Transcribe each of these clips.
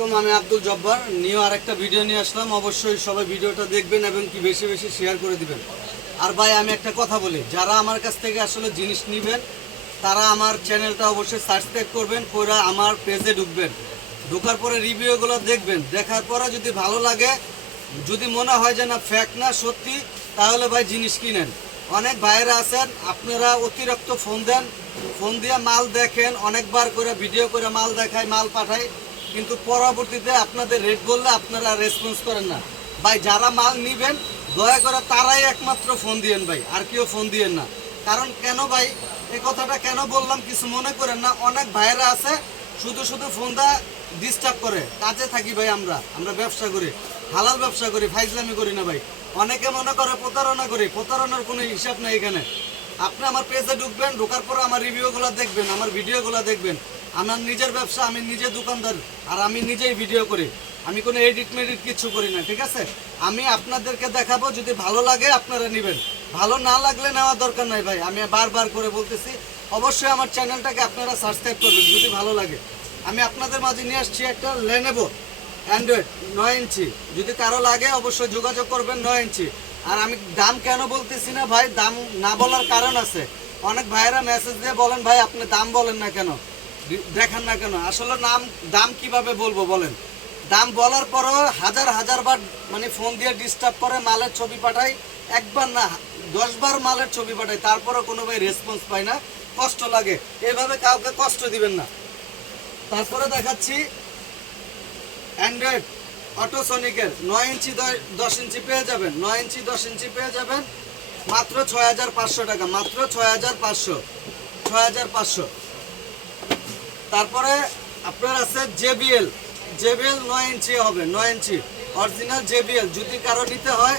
আলাইকুম, আমি আব্দুল জব্বার। নিউ আরেকটা ভিডিও নিয়ে আসলাম। অবশ্যই সবাই ভিডিওটা দেখবেন এবং কি বেশি বেশি শেয়ার করে দিবেন। আর ভাই, আমি একটা কথা বলি, যারা আমার কাছ থেকে আসলে জিনিস নেবেন, তারা আমার চ্যানেলটা অবশ্যই সাবস্ক্রাইব করবেন করে আমার পেজে ঢুকবেন। ঢোকার পরে রিভিউগুলো দেখবেন। দেখার পরে যদি ভালো লাগে, যদি মনে হয় যে না ফ্যাক না, সত্যি, তাহলে ভাই জিনিস কিনেন। অনেক ভাইয়েরা আছেন, আপনারা অতিরিক্ত ফোন দেন। ফোন দিয়ে মাল দেখেন, অনেকবার করে ভিডিও করে মাল দেখায়, মাল পাঠায়। কিন্তু পরবর্তীতে আপনাদের রেট বললে আপনারা রেসপন্স করেন না। ভাই, যারা মাল নিবেন, দয়া করে তারাই একমাত্র ফোন দিয়েন ভাই, আর কেউ ফোন দিয়েন না। কারণ কেন ভাই, এই কথাটা কেন বললাম কিছু মনে করেন না। অনেক ভাইরা আছে, শুধু শুধু ফোনটা ডিস্টার্ব করে। কাজে থাকি ভাই আমরা আমরা ব্যবসা করি, হালাল ব্যবসা করি, ফাইজলামি করি না ভাই। অনেকে মনে করে প্রতারণা করি, প্রতারণার কোনো হিসাব নাই এখানে। আপনি আমার পেজে ঢুকবেন, ঢোকার পরে আমার রিভিউগুলো দেখবেন, আমার ভিডিওগুলো দেখবেন। আমার নিজের ব্যবসা, আমি নিজে দোকানদার আর আমি নিজেই ভিডিও করি। আমি কোনো এডিট মেডিট কিছু করি না, ঠিক আছে? আমি আপনাদেরকে দেখাবো, যদি ভালো লাগে আপনারা নেবেন। ভালো না লাগলে নেওয়ার দরকার নাই ভাই। আমি বারবার করে বলতেছি, অবশ্যই আমার চ্যানেলটাকে আপনারা সাবস্ক্রাইব করবেন, যদি ভালো লাগে। আমি আপনাদের মাঝে নিয়ে আসছি একটা লেনেবো অ্যান্ড্রয়েড নয় ইঞ্চি। যদি কারও লাগে, অবশ্যই যোগাযোগ করবেন নয় ইঞ্চি। আর আমি দাম কেন বলতেছি না ভাই? দাম না বলার কারণ আছে। অনেক ভাইয়েরা মেসেজ দিয়ে বলেন, ভাই, আপনি দাম বলেন না কেন? দেখান না কেন? আসলে নাম, দাম কীভাবে বলব বলেন? দাম বলার পরও হাজার হাজার বার মানে ফোন দিয়ে ডিস্টার্ব করে, মালের ছবি পাঠাই একবার না দশবার মালের ছবি পাঠাই তারপরেও কোনো ভাই রেসপন্স পায় না। কষ্ট লাগে। এভাবে কাউকে কষ্ট দিবেন না। তারপরে দেখাচ্ছি অ্যান্ড্রয়েড অটোসনিকের নয় ইঞ্চি দশ ইঞ্চি পেয়ে যাবেন। নয় ইঞ্চি, দশ ইঞ্চি পেয়ে যাবেন। মাত্র ছয় হাজার পাঁচশো টাকা, মাত্র ছয় হাজার পাঁচশো, ছয় হাজার পাঁচশো। তারপরে আপনার আছে জেবিএল। জেবিএল নয় ইঞ্চি হবে, নয় ইঞ্চি। অরিজিনাল জেবিএল, যদি কারও নিতে হয়,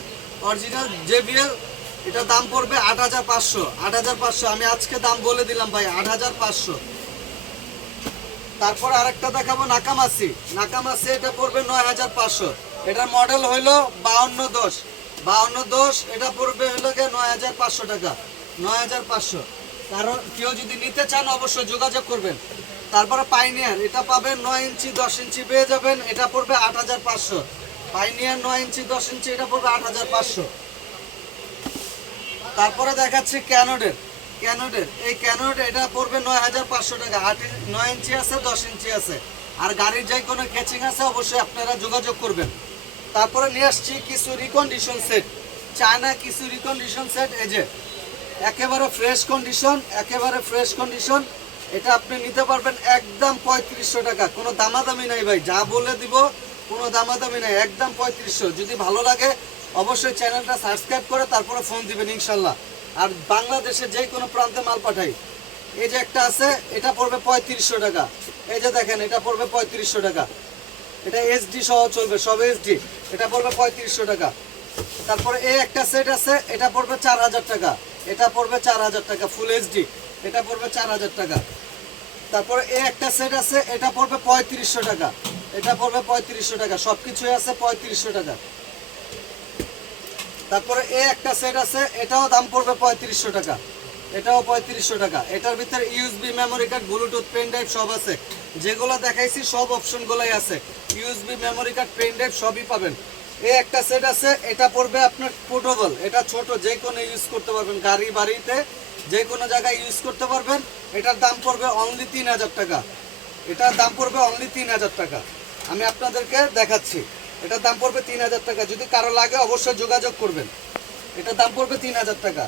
অরিজিনাল জেবিএল, এটা দাম পড়বে আট হাজার পাঁচশো। আট হাজার পাঁচশো, আমি আজকে দাম বলে দিলাম ভাই, আট হাজার পাঁচশো। তারপর আরেকটা দেখাবো, নাকামাসি। নাকামাসি, এটা পড়বে নয় হাজার পাঁচশো। এটার মডেল হইল বাউন্ন দশ। বাউন্ন দশ, এটা পড়বে হলো গিয়ে নয় হাজার পাঁচশো টাকা। নয় হাজার পাঁচশো। কারণ কেউ যদি নিতে চান, অবশ্যই যোগাযোগ করবেন। তারপরে পাইনিয়ার এটা পাবেন নয় ইঞ্চি, দশ ইঞ্চি পেয়ে যাবেন, এটা পড়বে আট হাজার পাঁচশো। পাইনিয়ার নয় ইঞ্চি, দশ ইঞ্চি, এটা পড়বে আট হাজার পাঁচশো। তারপরে দেখাচ্ছি ক্যানোডের ক্যানোডের এই ক্যানোড এটা পড়বে নয় হাজার পাঁচশো টাকা। আট নয় ইঞ্চি আছে, দশ ইঞ্চি আছে। আর গাড়ির যাই কোনো ক্যাচিং আছে, অবশ্যই আপনারা যোগাযোগ করবেন। তারপরে নিয়ে আসছি কিছু রিকন্ডিশন সেট চায়না কিছু রিকন্ডিশন সেট এই যে, একেবারে ফ্রেশ কন্ডিশন একেবারে ফ্রেশ কন্ডিশন এটা আপনি নিতে পারবেন একদম পঁয়ত্রিশশো টাকা। কোনো দামাদামি নাই ভাই, যা বলে দিব, কোনো দামাদামি নাই, একদম পঁয়ত্রিশশো। যদি ভালো লাগে, অবশ্যই চ্যানেলটা সাবস্ক্রাইব করে তারপরে ফোন দিবেন ইনশাল্লাহ। আর বাংলাদেশে যে কোনো প্রান্তে মাল পাঠাই। এই যে একটা আছে, এটা পড়বে পঁয়ত্রিশশো টাকা। এই যে দেখেন, এটা পড়বে পঁয়ত্রিশশো টাকা। এটা এসডি সহ চলবে, সব এসডি এটা পড়বে পঁয়ত্রিশশো টাকা। তারপরে এই একটা সেট আছে, এটা পড়বে চার হাজার টাকা। এটা পড়বে চার হাজার টাকা ফুল এইচডি এটা পড়বে চার হাজার টাকা। তারপরে এই একটা সেট আছে, এটা পড়বে পঁয়ত্রিশশো টাকা। এটা পড়বে পঁয়ত্রিশশো টাকা সব কিছুই আছে পঁয়ত্রিশশো টাকা। তারপরে এই একটা সেট আছে, এটাও দাম পড়বে পঁয়ত্রিশশো টাকা। এটাও পঁয়ত্রিশশো টাকা। এটার ভিতরে USB memory card Bluetooth pen drive সব আছে। যেগুলো দেখাইছি সব অপশনগুলোই আছে। USB memory card pen drive সবই পাবেন। এই একটা সেট আছে, এটা পড়বে আপনার পোর্টেবল এটা ছোট যে কোনো ইউজ করতে পারবেন। গাড়ি, বাড়িতে যে কোনো জায়গায় ইউজ করতে পারবেন, এটার দাম পড়বে অনলি তিন হাজার টাকা। এটার দাম পড়বে অনলি তিন হাজার টাকা। আমি আপনাদেরকে দেখাচ্ছি, এটার দাম পড়বে তিন হাজার টাকা। যদি কারও লাগে, অবশ্যই যোগাযোগ করবেন। এটার দাম পড়বে তিন হাজার টাকা।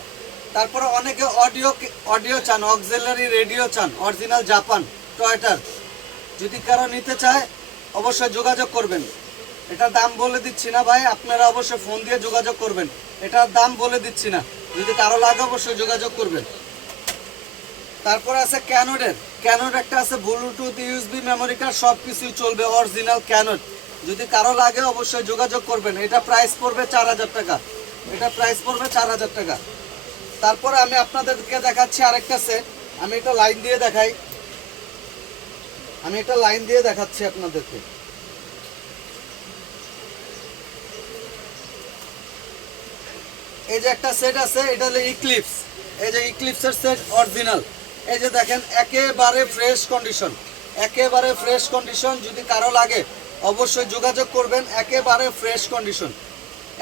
তারপরে অনেকে অডিও অডিও চান অক্সিলারি রেডিও চান অরিজিনাল জাপান টয়টার যদি কারও নিতে চায়, অবশ্যই যোগাযোগ করবেন। এটার দাম বলে দিচ্ছি না ভাই, আপনারা অবশ্যই ফোন দিয়ে যোগাযোগ করবেন। এটার দাম বলে দিচ্ছি না। যদি কারও লাগে অবশ্যই যোগাযোগ করবেন। তারপর আছে ক্যানোডের ক্যানোড একটা আছে ব্লুটুথ ইউএসবি মেমোরি কার্ড সব কিছুই চলবে অরিজিনাল ক্যানোড যদি কারও লাগে অবশ্যই যোগাযোগ করবেন, এটা প্রাইস পড়বে চার হাজার টাকা। এটা প্রাইস পড়বে চার হাজার টাকা। তারপরে আমি আপনাদেরকে দেখাচ্ছি আরেকটা সেট আমি এটা লাইন দিয়ে দেখাই। আমি একটা লাইন দিয়ে দেখাচ্ছি আপনাদেরকে। এই যে একটা সেট আছে, এটা হলো ইক্লিপস এই যে ইক্লিপসের সেট অরিজিনাল এই যে দেখেন, একেবারে ফ্রেশ কন্ডিশন একেবারে ফ্রেশ কন্ডিশন যদি কারও লাগে, অবশ্যই যোগাযোগ করবেন, একেবারে ফ্রেশ কন্ডিশন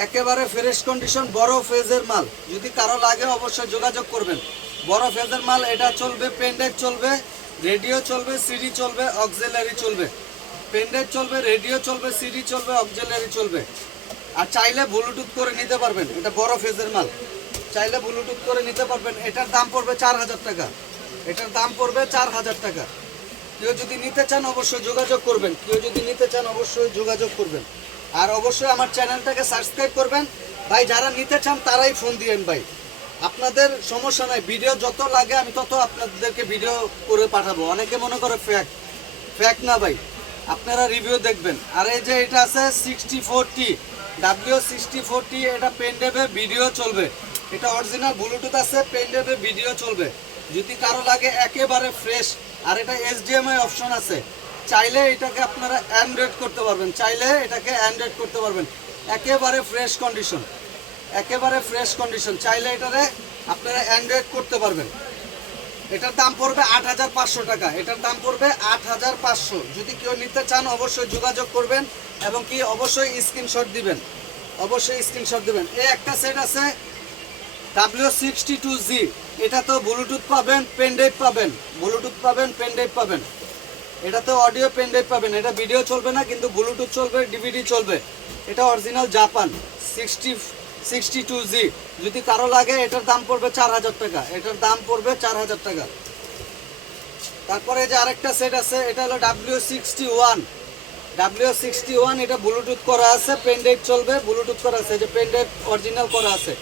একেবারে ফ্রেশ কন্ডিশন বড় ফেজের মাল। যদি কারও লাগে, অবশ্যই যোগাযোগ করবেন। বড় ফেজের মাল, এটা চলবে পেনড্রাইভ চলবে রেডিও চলবে সিডি চলবে অক্সিলারি চলবে। পেনড্রাইভ চলবে রেডিও চলবে সিডি চলবে অক্সিলারি চলবে। আর চাইলে ব্লুটুথ করে নিতে পারবেন। এটা বড় ফেজের মাল। চাইলে ব্লুটুথ করে নিতে পারবেন। এটার দাম পড়বে চার হাজার টাকা। এটার দাম পড়বে চার হাজার টাকা। কেউ যদি নিতে চান অবশ্যই যোগাযোগ করবেন। কেউ যদি নিতে চান অবশ্যই যোগাযোগ করবেন। আর অবশ্যই আমার চ্যানেলটাকে সাবস্ক্রাইব করবেন। ভাই, যারা নিতে চান তারাই ফোন দিয়েন ভাই। আপনাদের সমস্যা নাই। ভিডিও যত লাগে আমি তত আপনাদেরকে ভিডিও করে পাঠাবো। অনেকে মনে করে ফ্যাক ফ্যাক না ভাই। আপনারা রিভিউ দেখবেন। আর এই যে এটা আছে sixty four T W sixty four T এটা পেনড্রাইভে ভিডিও চলবে। এটা অরিজিনাল ব্লুটুথ আছে পেনড্রাইভে ভিডিও চলবে। যদি কারও লাগে একেবারে ফ্রেশ আর এটা এইচডিএমআই অপশন আছে, চাইলে এটাকে আপনারা অ্যান্ড্রয়েড করতে পারবেন। চাইলে এটাকে অ্যান্ড্রয়েড করতে পারবেন। একেবারে ফ্রেশ কন্ডিশন একেবারে ফ্রেশ কন্ডিশন চাইলে এটারে আপনারা অ্যান্ড্রয়েড করতে পারবেন। এটার দাম পড়বে আট হাজার পাঁচশো টাকা। এটার দাম পড়বে আট হাজার পাঁচশো। যদি কেউ নিতে চান, অবশ্যই যোগাযোগ করবেন এবং কি অবশ্যই স্ক্রিনশট দিবেন। অবশ্যই স্ক্রিনশট দিবেন। এই একটা সেট আছে ডাব্লিউ সিক্সটি টু জি এটা তো ব্লুটুথ পাবেন পেনড্রাইভ পাবেন। ব্লুটুথ পাবেন পেনড্রাইভ পাবেন। এটা তো অডিও পেনড্রাইভ পাবেন। এটা ভিডিও চলবে না, কিন্তু ব্লুটুথ চলবে ডিভিডি চলবে। এটা original Japan sixty sixty two G. যদি কারও লাগে, এটার দাম পড়বে চার হাজার টাকা। এটার দাম পড়বে চার হাজার টাকা। তারপরে যে আরেকটা সেট আছে, এটা হলো W sixty one W sixty one এটা ব্লুটুথ করা আছে পেনড্রাইভ চলবে ব্লুটুথ করা আছে, এই যে পেনড্রাইভ অরিজিনাল করা আছে,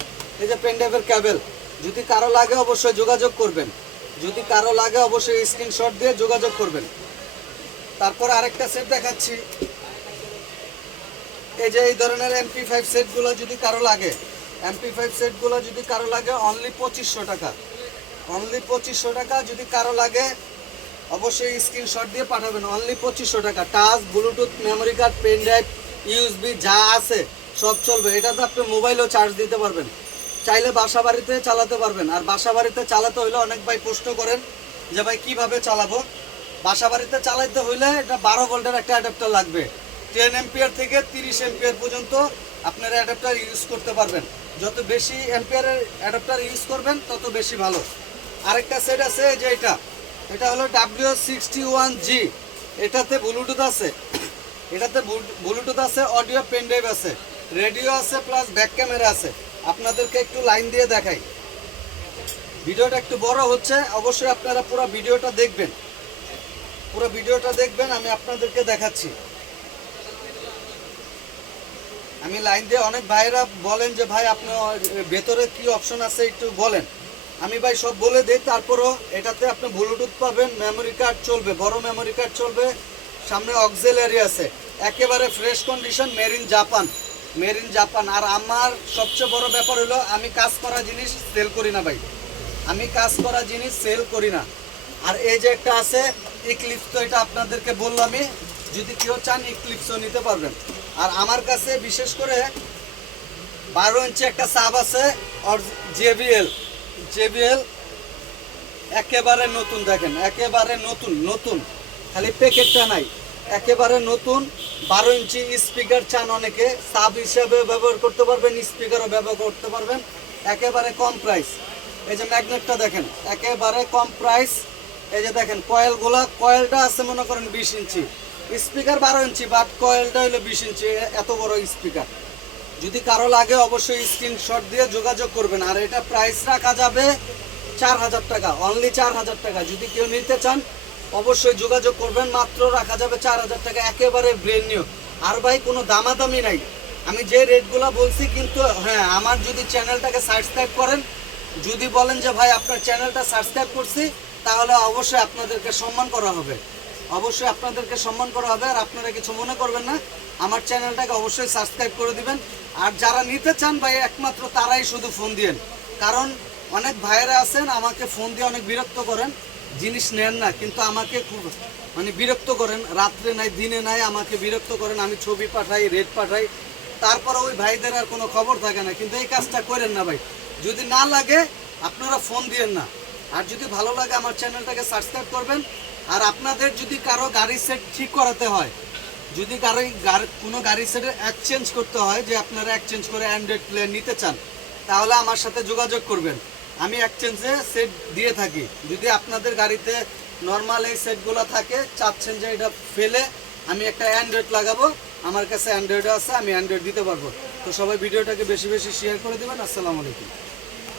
এই যে পেনড্রাইভের ক্যাবেল যদি কারও লাগে, অবশ্যই যোগাযোগ করবেন। যদি কারও লাগে, অবশ্যই স্ক্রিনশট দিয়ে যোগাযোগ করবেন। তারপর আরেকটা সেট দেখাচ্ছি। এই যে এই ধরনের এমপি ফাইভ সেটগুলো যদি কারও লাগে এমপি ফাইভ সেটগুলো যদি কারও লাগে অনলি পঁচিশশো টাকা। অনলি পঁচিশশো টাকা যদি কারও লাগে, অবশ্যই স্ক্রিনশট দিয়ে পাঠাবেন। অনলি পঁচিশশো টাকা। Touch Bluetooth memory card pen drive USB যা আছে, সব চলবে। এটাতে আপনি মোবাইলও চার্জ দিতে পারবেন। চাইলে বাসা বাড়িতে চালাতে পারবেন। আর বাসা বাড়িতে চালাতে হইলে অনেক ভাই প্রশ্ন করেন যে, ভাই, কীভাবে চালাবো? বাসা বাড়িতে চালাইতে হইলে এটা বারো ভোল্টের একটা অ্যাডাপ্টার লাগবে। টেন এম্পিয়ার থেকে তিরিশ এম্পিয়ার পর্যন্ত আপনারা অ্যাডাপ্টার ইউজ করতে পারবেন। যত বেশি এম্পিয়ারের অ্যাডাপ্টার ইউজ করবেন, তত বেশি ভালো। আরেকটা সেট আছে যে এটা। এটা হলো ডাব্লিউ সিক্সটি ওয়ান জি এটাতে ব্লুটুথ আছে। এটাতে ব্লুটুথ আছে অডিও পেনড্রাইভ আছে। রেডিও আছে প্লাস ব্যাক ক্যামেরা আছে। আপনাদেরকে একটু লাইন দিয়ে দেখাই। ভিডিওটা একটু বড় হচ্ছে, অবশ্যই আপনারা পুরো ভিডিওটা দেখবেন। পুরো ভিডিওটা দেখবেন, আমি আপনাদেরকে দেখাচ্ছি। আমি লাইন দিয়ে অনেক ভাইরা বলেন যে, ভাই আপনার ভেতরে কি অপশন আছে একটু বলেন। আমি ভাই সব বলে দিই, তারপরও এটাতে আপনি ব্লুটুথ পাবেন মেমোরি কার্ড চলবে, বড় মেমোরি কার্ড চলবে, সামনে অক্সিলারি আছে। একেবারে fresh condition marine Japan marine Japan আর আমার সবচেয়ে বড় ব্যাপার হলো, আমি কাজ করা জিনিস সেল করি না ভাই। আমি কাজ করা জিনিস সেল করি না। আর এই যে একটা আছে ইক্লিপস তো এটা আপনাদেরকে বললামই, যদি কেউ চান ইক্লিপসও নিতে পারবেন। আর আমার কাছে বিশেষ করে বারো ইঞ্চি একটা সাব আছে আর জেবিএল। জেবিএল একেবারে নতুন, দেখেন, একেবারে নতুন নতুন। খালি প্যাকেটটা নাই, একেবারে নতুন। বারো ইঞ্চি স্পিকার চান অনেকে, সাব হিসাবে ব্যবহার করতে পারবেন, স্পিকারও ব্যবহার করতে পারবেন। একেবারে কম প্রাইস এই যে ম্যাগনেটটা দেখেন, একেবারে কম প্রাইস এই যে দেখেন কয়েলগুলা কয়েলটা আছে মনে করেন বিশ ইঞ্চি। স্পিকার বারো ইঞ্চি বাট কয়েলটা হলো বিশ ইঞ্চি, এত বড় স্পিকার। যদি কারও লাগে অবশ্যই স্ক্রিনশট দিয়ে যোগাযোগ করবেন। আর এটা প্রাইস রাখা যাবে চার হাজার টাকা অনলি চার হাজার টাকা। যদি কেউ নিতে চান, অবশ্যই যোগাযোগ করবেন। মাত্র রাখা যাবে চার হাজার টাকা, একেবারে ব্রেন নিউ আর ভাই, কোনো দামাদামি নাই। আমি যে রেটগুলো বলছি, কিন্তু হ্যাঁ আমার যদি চ্যানেলটাকে সাবস্ক্রাইব করেন, যদি বলেন যে, ভাই, আপনার চ্যানেলটা সাবস্ক্রাইব করছি, তাহলে অবশ্যই আপনাদেরকে সম্মান করা হবে। অবশ্যই আপনাদেরকে সম্মান করা হবে, আর আপনারা কিছু মনে করবেন না। আমার চ্যানেলটাকে অবশ্যই সাবস্ক্রাইব করে দিবেন। আর যারা নিতে চান ভাই, একমাত্র তারাই শুধু ফোন দিয়েন। কারণ অনেক ভাইয়েরা আছেন, আমাকে ফোন দিয়ে অনেক বিরক্ত করেন। জিনিস নেন না, কিন্তু আমাকে খুব মানে বিরক্ত করেন। রাত্রে নাই, দিনে নাই, আমাকে বিরক্ত করেন। আমি ছবি পাঠাই, রেট পাঠাই। তারপরে ওই ভাইদের আর কোনো খবর থাকে না। কিন্তু এই কাজটা করেন না ভাই। যদি না লাগে, আপনারা ফোন দিয়েন না। আর যদি ভালো লাগে, আমার চ্যানেলটাকে সাবস্ক্রাইব করবেন। আর আপনাদের যদি কারও গাড়ি সেট ঠিক করাতে হয়, যদি কারও কোনো গাড়ির সেটের এক্সচেঞ্জ করতে হয়, যে আপনারা এক্সচেঞ্জ করে অ্যান্ড্রয়েড প্লেয়ার নিতে চান, তাহলে আমার সাথে যোগাযোগ করবেন। আমি এক্সচেঞ্জে সেট দিয়ে থাকি। যদি আপনাদের গাড়িতে নর্মাল এই সেটগুলো থাকে, চাচ্ছেন যে এটা ফেলে, আমি একটা অ্যান্ড্রয়েড লাগাবো, আমার কাছে অ্যান্ড্রয়েড আছে, আমি অ্যান্ড্রয়েড দিতে পারব। তো সবাই ভিডিওটাকে বেশি বেশি শেয়ার করে দেবেন। আসসালামু আলাইকুম।